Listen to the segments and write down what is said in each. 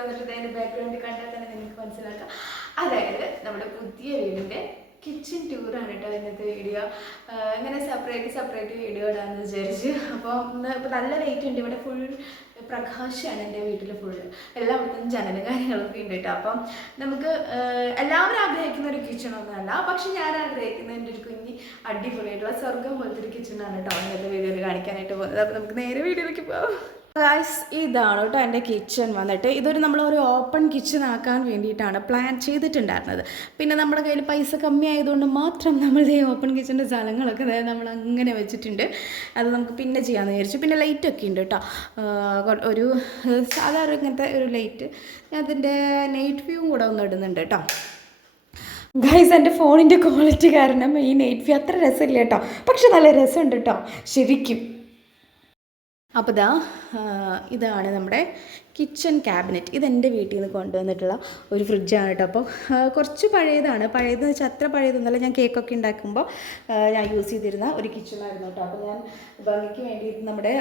വന്നിട്ട് അതിൻ്റെ ബാക്ക്ഗ്രൗണ്ട് കണ്ടാൽ തന്നെ നിങ്ങൾക്ക് മനസ്സിലാക്കാം. അതായത് നമ്മുടെ പുതിയ വീടിൻ്റെ കിച്ചൺ ടൂറാണ് കേട്ടോ ഇന്നത്തെ വീഡിയോ. ഇങ്ങനെ സെപ്പറേറ്റ് വീഡിയോ ഇടാമെന്ന് വിചാരിച്ചു. അപ്പോൾ ഇന്ന് ഇപ്പോൾ നല്ല ലൈറ്റ് ഉണ്ട്, ഇവിടെ ഫുൾ പ്രകാശമാണ് എൻ്റെ വീട്ടിൽ ഫുള്ള്. എല്ലായിടത്തും ജനലും കാര്യങ്ങളൊക്കെ ഉണ്ട് കേട്ടോ. അപ്പം നമുക്ക് എല്ലാവരും ആഗ്രഹിക്കുന്ന ഒരു കിച്ചണൊന്നുമല്ല, പക്ഷെ ഞാൻ ആഗ്രഹിക്കുന്ന എൻ്റെ ഒരു കുഞ്ഞി അടിപൊളിയായിട്ടുള്ള സ്വർഗം പോലത്തെ ഒരു കിച്ചണാണ് കേട്ടോ ഇന്നത്തെ വീഡിയോയിൽ കാണിക്കാനായിട്ട് പോകുന്നത്. അപ്പോൾ നമുക്ക് നേരെ വീഡിയോയിലേക്ക് പോകാം. ഗൈസ്, ഇതാണ് കേട്ടോ എൻ്റെ കിച്ചൺ വന്നിട്ട്. ഇതൊരു നമ്മളൊരു ഓപ്പൺ കിച്ചൺ ആക്കാൻ വേണ്ടിയിട്ടാണ് പ്ലാൻ ചെയ്തിട്ടുണ്ടായിരുന്നത്. പിന്നെ നമ്മുടെ കയ്യിൽ പൈസ കമ്മി ആയതുകൊണ്ട് മാത്രം നമ്മൾ ഈ ഓപ്പൺ കിച്ചൻ്റെ സ്ഥലങ്ങളൊക്കെ അതായത് നമ്മൾ അങ്ങനെ വെച്ചിട്ടുണ്ട്. അത് നമുക്ക് പിന്നെ ചെയ്യാമെന്ന് വിചാരിച്ചു. പിന്നെ ലൈറ്റൊക്കെ ഉണ്ട് കേട്ടോ, ഒരു സാധാരണ ഇങ്ങനത്തെ ഒരു ലൈറ്റ്. അതിൻ്റെ നൈറ്റ് വ്യൂ കൂടെ ഒന്ന് ഇടുന്നുണ്ട് കേട്ടോ. ഗൈസ്, എൻ്റെ ഫോണിൻ്റെ ക്വാളിറ്റി കാരണം ഈ നൈറ്റ് വ്യൂ അത്ര രസമില്ല കേട്ടോ, പക്ഷെ നല്ല രസമുണ്ട് കേട്ടോ ശരിക്കും. അപ്പോൾ ഇതാണ് നമ്മുടെ കിച്ചൺ ക്യാബിനറ്റ്. ഇതെൻ്റെ വീട്ടിൽ നിന്ന് കൊണ്ടുവന്നിട്ടുള്ള ഒരു ഫ്രിഡ്ജാണ് കേട്ടോ. അപ്പോൾ കുറച്ച് പഴയതെന്ന് വെച്ചാൽ അത്ര പഴയതൊന്നുമല്ല. ഞാൻ കേക്കൊക്കെ ഉണ്ടാക്കുമ്പോൾ ഞാൻ യൂസ് ചെയ്തിരുന്ന ഒരു കിച്ചണായിരുന്നു കേട്ടോ. അപ്പോൾ ഞാൻ ഭംഗിക്ക് വേണ്ടിയിട്ട് നമ്മുടെ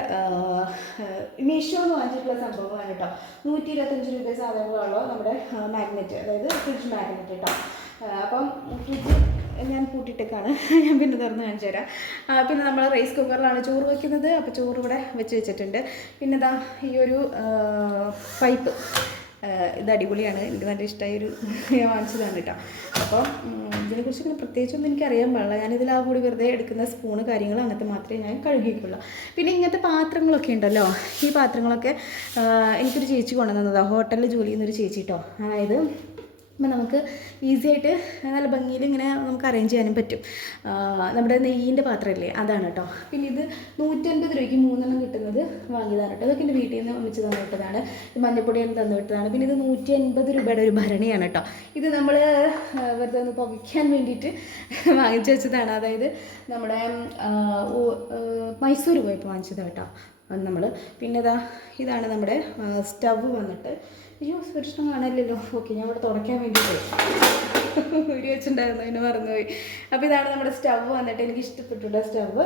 മീഷോന്ന് വാങ്ങിച്ചിട്ടുള്ള സംഭവമാണ് കേട്ടോ. 125 രൂപ സാധനങ്ങളുള്ളൂ നമ്മുടെ മാഗ്നറ്റ്, അതായത് ഫ്രിഡ്ജ് മാഗ്നറ്റ് കേട്ടോ. അപ്പം ഫ്രിഡ്ജ് ഞാൻ പൂട്ടിയിട്ടേക്കാണ്, ഞാൻ പിന്നെ തുറന്ന് കാണിച്ചു തരാം. പിന്നെ നമ്മൾ റൈസ് കുക്കറിലാണ് ചോറ് വയ്ക്കുന്നത്. അപ്പോൾ ചോറ് ഇവിടെ വെച്ചിട്ടുണ്ട്. പിന്നെ ഈ ഒരു പൈപ്പ്, ഇത് അടിപൊളിയാണ്, എനിക്ക് നല്ല ഇഷ്ടമായ ഒരു വാങ്ങിച്ചതാണ് കേട്ടോ. അപ്പോൾ ഇതിനെക്കുറിച്ച് ഇങ്ങനെ പ്രത്യേകിച്ചൊന്നും എനിക്കറിയാൻ പാടില്ല. ഞാനിതിൽ കൂടി വെറുതെ എടുക്കുന്ന സ്പൂണ് കാര്യങ്ങൾ അങ്ങനത്തെ മാത്രമേ ഞാൻ കഴുകിക്കുള്ളൂ. പിന്നെ ഇങ്ങനത്തെ പാത്രങ്ങളൊക്കെ ഉണ്ടല്ലോ, ഈ പാത്രങ്ങളൊക്കെ എനിക്കൊരു ചേച്ചി കൊണ്ടുവന്നതാണ്, ഹോട്ടലിൽ ജോലി ചെയ്യുന്നൊരു ചേച്ചി കേട്ടോ. അതായത് അപ്പം നമുക്ക് ഈസി ആയിട്ട് നല്ല ഭംഗിയിൽ ഇങ്ങനെ നമുക്ക് അറേഞ്ച് ചെയ്യാനും പറ്റും. നമ്മുടെ നെയ്യിൻ്റെ പാത്രമില്ലേ, അതാണ് കേട്ടോ. പിന്നെ ഇത് 150 രൂപയ്ക്ക് 3 കിട്ടുന്നത് വാങ്ങിയതാണ് കേട്ടോ. അതൊക്കെ എൻ്റെ വീട്ടിൽ നിന്ന് ഒന്നിച്ച് തന്നു വിട്ടതാണ്. മഞ്ഞപ്പൊടിയാണ് തന്നു വിട്ടതാണ്. പിന്നെ ഇത് 150 രൂപയുടെ ഒരു ഭരണിയാണ് കേട്ടോ. ഇത് നമ്മൾ വെറുതെ ഒന്ന് പുകയ്ക്കാൻ വേണ്ടിയിട്ട് വാങ്ങിച്ചു വെച്ചതാണ്. അതായത് നമ്മുടെ മൈസൂർ പോയപ്പോൾ വാങ്ങിച്ചതാണ് കേട്ടോ നമ്മൾ. പിന്നെ ഇതാണ് നമ്മുടെ സ്റ്റവ് വന്നിട്ട്. അയ്യോ, സുരക്ഷിതം കാണാനില്ലല്ലോ. ഓക്കെ, ഞാൻ ഇവിടെ തുടയ്ക്കാൻ വേണ്ടിയിട്ട് വീഡിയോ വെച്ചിട്ടുണ്ടായിരുന്നു, അതിന് മറന്നുപോയി. അപ്പോൾ ഇതാണ് നമ്മുടെ സ്റ്റവ് വന്നിട്ട്. എനിക്ക് ഇഷ്ടപ്പെട്ടുള്ള സ്റ്റവ്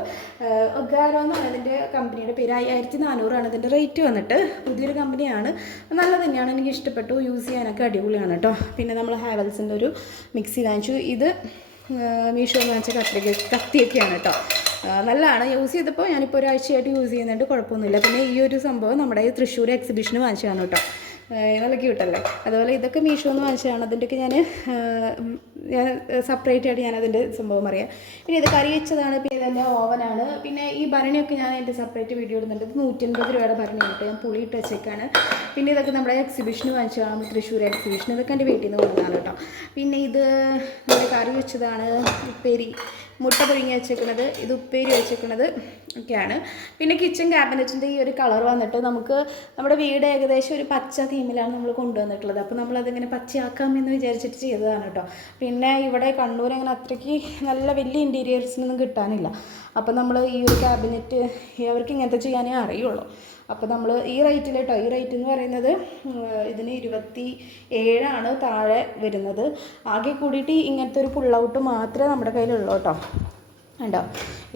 ഒഗാരോ എന്നാണ് ഇതിൻ്റെ കമ്പനിയുടെ പേര്. 1400 ഇതിൻ്റെ റേറ്റ് വന്നിട്ട്. പുതിയൊരു കമ്പനിയാണ്, നല്ല തന്നെയാണ്, എനിക്ക് ഇഷ്ടപ്പെട്ടു. യൂസ് ചെയ്യാനൊക്കെ അടിപൊളിയാണ് കേട്ടോ. പിന്നെ നമ്മൾ ഹാവൽസിൻ്റെ ഒരു മിക്സി വാങ്ങിച്ചു. ഇത് മീഷോ വാങ്ങിച്ച കത്തിയൊക്കെയാണ് കേട്ടോ. നല്ലതാണ്, യൂസ് ചെയ്തപ്പോൾ ഞാനിപ്പോൾ ഒരാഴ്ചയായിട്ട് യൂസ് ചെയ്യുന്നുണ്ട്, കുഴപ്പമൊന്നുമില്ല. പിന്നെ ഈ ഒരു സംഭവം നമ്മുടെ തൃശ്ശൂർ എക്സിബിഷന് വാങ്ങിച്ചതാണ് കേട്ടോ. നല്ല ക്യൂട്ടല്ലേ. അതുപോലെ ഇതൊക്കെ മീഷോന്ന് വാങ്ങിച്ചതാണ്. അതിൻ്റെയൊക്കെ ഞാൻ സെപ്പറേറ്റ് ആയിട്ട് ഞാനതിൻ്റെ സംഭവം അറിയാം. പിന്നെ ഇത് കറി വെച്ചതാണ്. പിന്നെ ഇതെൻ്റെ ഓവനാണ്. പിന്നെ ഈ ഭരണിയൊക്കെ ഞാൻ എൻ്റെ സെപ്പറേറ്റ് വീഡിയോ ഇടുന്നുണ്ട്. ഇത് 150 രൂപയുടെ ഭരണിയായിട്ട് ഞാൻ പുളിയിട്ട് വെച്ചേക്കാണ്. പിന്നെ ഇതൊക്കെ നമ്മുടെ എക്സിബിഷന് വാങ്ങിച്ചതാണ്, തൃശ്ശൂർ എക്സിബിഷൻ. ഇതൊക്കെ എൻ്റെ വീട്ടിൽ നിന്ന് കൊണ്ടുവന്നതാണ് കേട്ടോ. പിന്നെ ഇത് നമ്മുടെ കറി വെച്ചതാണ്, ഉപ്പേരി, മുട്ട പുഴുങ്ങി വെച്ചേക്കുന്നത്, ഇത് ഉപ്പേരി വെച്ചേക്കുന്നത് ഒക്കെയാണ്. പിന്നെ കിച്ചൺ ക്യാബിനറ്റിൻ്റെ ഈ ഒരു കളർ വന്നിട്ട് നമുക്ക് നമ്മുടെ വീട് ഏകദേശം ഒരു പച്ച തീമിലാണ് നമ്മൾ കൊണ്ടുവന്നിട്ടുള്ളത്. അപ്പോൾ നമ്മളതിങ്ങനെ പച്ചയാക്കാമെന്ന് വിചാരിച്ചിട്ട് ചെയ്തതാണ് കേട്ടോ. പിന്നെ ഇവിടെ കണ്ണൂർ അങ്ങനെ അത്രയ്ക്ക് നല്ല വലിയ ഇൻറ്റീരിയേഴ്സിനൊന്നും കിട്ടാനില്ല. അപ്പോൾ നമ്മൾ ഈ ഒരു ക്യാബിനറ്റ് അവർക്ക് ഇങ്ങനത്തെ ചെയ്യാനേ അറിയുള്ളൂ. അപ്പോൾ നമ്മൾ ഈ റേറ്റിൽ കേട്ടോ, ഈ റേറ്റ് എന്ന് പറയുന്നത് ഇതിന് 27 താഴെ വരുന്നത്. ആകെ കൂടിയിട്ട് ഇങ്ങനത്തെ ഒരു പുൾ ഔട്ട് മാത്രമേ നമ്മുടെ കയ്യിലുള്ളൂ കേട്ടോ. ഉണ്ടോ,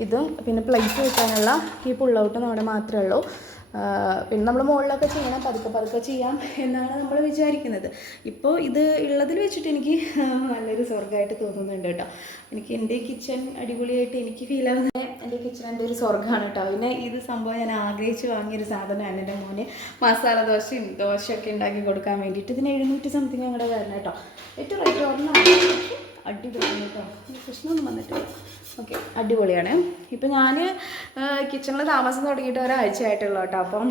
ഇതും പിന്നെ പ്ലേറ്റ് വെക്കാനുള്ള ഈ പുൾ ഔട്ട് നമ്മുടെ മാത്രമേ ഉള്ളൂ. പിന്നെ നമ്മൾ മുകളിലൊക്കെ ചെയ്യണം, പതുക്കെ ചെയ്യാം എന്നാണ് നമ്മൾ വിചാരിക്കുന്നത്. ഇപ്പോൾ ഇത് ഉള്ളതിൽ വെച്ചിട്ട് എനിക്ക് നല്ലൊരു സ്വർഗ്ഗമായിട്ട് തോന്നുന്നുണ്ട് കേട്ടോ. എനിക്ക് എൻ്റെ കിച്ചൺ അടിപൊളിയായിട്ട് എനിക്ക് ഫീൽ ആവുന്നത് എൻ്റെ കിച്ചൺ എൻ്റെ ഒരു സ്വർഗ്ഗമാണ് കേട്ടോ. പിന്നെ ഇത് സംഭവം ഞാൻ ആഗ്രഹിച്ച് വാങ്ങിയൊരു സാധനമാണ്. എൻ്റെ മോന് മസാല ദോശയൊക്കെ ഉണ്ടാക്കി കൊടുക്കാൻ വേണ്ടിയിട്ട്. ഇതിന് 700 സംതിങ് ഞങ്ങളുടെ വരണം കേട്ടോ. ഏറ്റവും റേറ്റ് ഓർമ്മ അടിപൊളിയാണ് കേട്ടോ, പ്രശ്നമൊന്നും വന്നിട്ടില്ല. ഓക്കെ, അടിപൊളിയാണ്. ഇപ്പം ഞാൻ കിച്ചണിൽ താമസം തുടങ്ങിയിട്ട് ഒരാഴ്ച ആയിട്ടുള്ളൂ കേട്ടോ. അപ്പം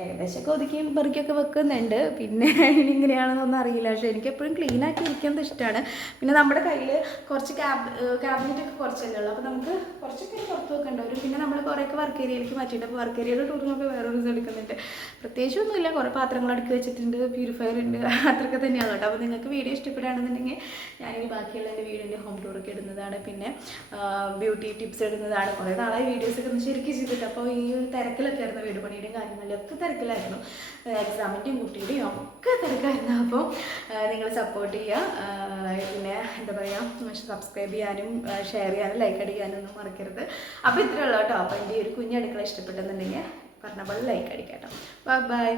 ഏകദേശമൊക്കെ ഒതുക്കിയും പെറുക്കിയൊക്കെ വെക്കുന്നുണ്ട്. പിന്നെ ഇങ്ങനെയാണെന്നൊന്നും അറിയില്ല, പക്ഷേ എനിക്ക് എപ്പോഴും ക്ലീനാക്കി ഇരിക്കുന്നത് ഇഷ്ടമാണ്. പിന്നെ നമ്മുടെ കയ്യിൽ കുറച്ച് ക്യാബിനറ്റൊക്കെ കുറച്ചല്ലേ ഉള്ളൂ. അപ്പോൾ നമുക്ക് കുറച്ചൊക്കെ പുറത്ത് വെക്കേണ്ടി വരും. പിന്നെ നമ്മൾ കുറേയൊക്കെ വർക്ക് ഏരിയയിലേക്ക് മാറ്റിയിട്ട്, അപ്പോൾ വർക്ക് ഏരിയയുടെ ടൂറിനൊക്കെ വേറെ റിസൾട്ട് എടുക്കുന്നുണ്ട്. പ്രത്യേകിച്ചൊന്നുമില്ല, കുറേ പാത്രങ്ങൾ അടുക്കി വെച്ചിട്ടുണ്ട്, പ്യൂരിഫയർ ഉണ്ട്, അത്രയൊക്കെ തന്നെയാണ് കേട്ടോ. അപ്പോൾ നിങ്ങൾക്ക് വീഡിയോ ഇഷ്ടപ്പെടുകയാണെന്നുണ്ടെങ്കിൽ ഞാനിനി ബാക്കിയുള്ള എൻ്റെ വീടിൻ്റെ ഹോം ടൂറൊക്കെ ഇടുന്നതാണ്. പിന്നെ ബ്യൂട്ടി ടിപ്സ് ഇടുന്നതാണ്. കുറേ നാളായി വീഡിയോസൊക്കെ ഒന്ന് ശരിക്കും ചെയ്തിട്ട്. അപ്പോൾ ഈ തിരക്കിലൊക്കെ ആയിരുന്നു, വീട് പണിയുടെയും കാര്യങ്ങളിലൊക്കെ തിരക്കിലായിരുന്നു, എക്സാമിൻ്റെയും കുട്ടിയുടെയും ഒക്കെ തിരക്കായിരുന്നു. അപ്പോൾ നിങ്ങൾ സപ്പോർട്ട് ചെയ്യുക. പിന്നെ എന്താ പറയുക, സബ്സ്ക്രൈബ് ചെയ്യാനും ഷെയർ ചെയ്യാനും ലൈക്ക് അടിക്കാനും ഒന്നും മറക്കരുത്. അപ്പോൾ ഇത്രയേ ഉള്ളൂ കേട്ടോ. അപ്പോൾ എൻ്റെ ഒരു കുഞ്ഞടുക്കള ഇഷ്ടപ്പെട്ടെന്നുണ്ടെങ്കിൽ പറഞ്ഞ പോലെ ലൈക്ക് അടിക്കാം കേട്ടോ. ബൈ.